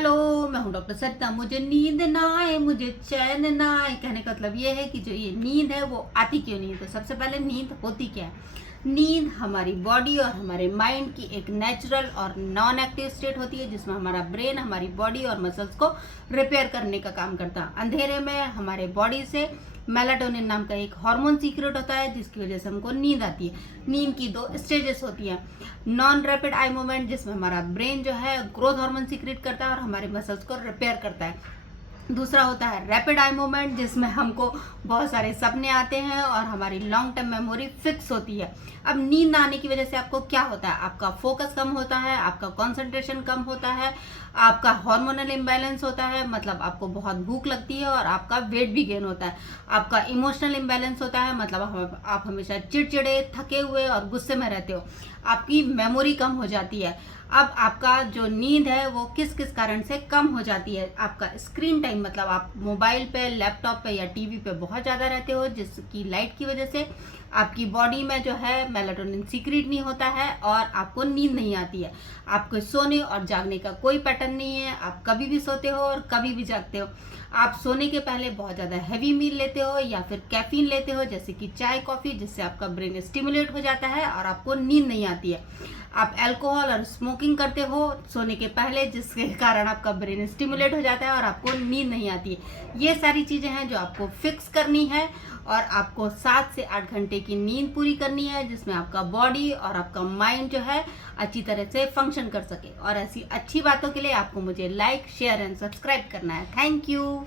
Hello, मैं हूं doctor सरिता। मुझे नींद ना आए, मुझे चैन ना आए, कहने का मतलब ये है कि जो ये नींद है वो आती क्यों नहीं है। तो सबसे पहले नींद होती क्या है। नींद हमारी बॉडी और हमारे माइंड की एक नेचुरल और नॉन एक्टिव स्टेट होती है, जिसमें हमारा ब्रेन हमारी बॉडी और मसल्स को रिपेयर करने का काम करता है। अंधेरे में हमारे बॉडी से मेलाटोनिन नाम का एक हार्मोन सीक्रेट होता है, जिसकी वजह से हमको नींद आती है। नींद की दो स्टेजेस होती हैं। नॉन रैपिड आई मूवमेंट, जिसमें हमारा ब्रेन जो है ग्रोथ हार्मोन सीक्रेट करता है और हमारे मसल्स को रिपेयर करता है। दूसरा होता है रैपिड आई मूवमेंट, जिसमें हमको बहुत सारे सपने आते हैं और हमारी लॉन्ग टर्म मेमोरी फिक्स होती है। अब नींद ना आने की वजह से आपको क्या होता है, आपका फोकस कम होता है, आपका कंसंट्रेशन कम होता है, आपका हार्मोनल इम्बैलेंस होता है, मतलब आपको बहुत भूख लगती है और आपका वेट भी गेन होता है। आपका इमोशनल इम्बैलेंस होता है, मतलब आप हमेशा चिड़चिड़े, थके हुए और गुस्से में रहते हो। आपकी मेमोरी कम हो जाती है। अब आपका जो नींद है वो किस किस कारण से कम हो जाती है। आपका स्क्रीन टाइम, मतलब आप मोबाइल पे, लैपटॉप पे या टीवी पे बहुत ज़्यादा रहते हो, जिसकी लाइट की वजह से आपकी बॉडी में जो है मेलाटोनिन सीक्रेट नहीं होता है और आपको नींद नहीं आती है। आपको सोने और जागने का कोई पैटर्न नहीं है, आप कभी भी सोते हो और कभी भी जागते हो। आप सोने के पहले बहुत ज़्यादा हैवी मील लेते हो या फिर कैफीन लेते हो, जैसे कि चाय, कॉफ़ी, जिससे आपका ब्रेन स्टिमुलेट हो जाता है और आपको नींद नहीं आती है। आप अल्कोहल और स्मोकिंग करते हो सोने के पहले, जिसके कारण आपका ब्रेन स्टिमुलेट हो जाता है और आपको नींद नहीं आती है। ये सारी चीज़ें हैं जो आपको फिक्स करनी है और आपको 7 से 8 घंटे की नींद पूरी करनी है, जिसमें आपका बॉडी और आपका माइंड जो है अच्छी तरह से फंक्शन कर सके। और ऐसी अच्छी बातों के लिए आपको मुझे लाइक, शेयर एंड सब्सक्राइब करना है। Thank you.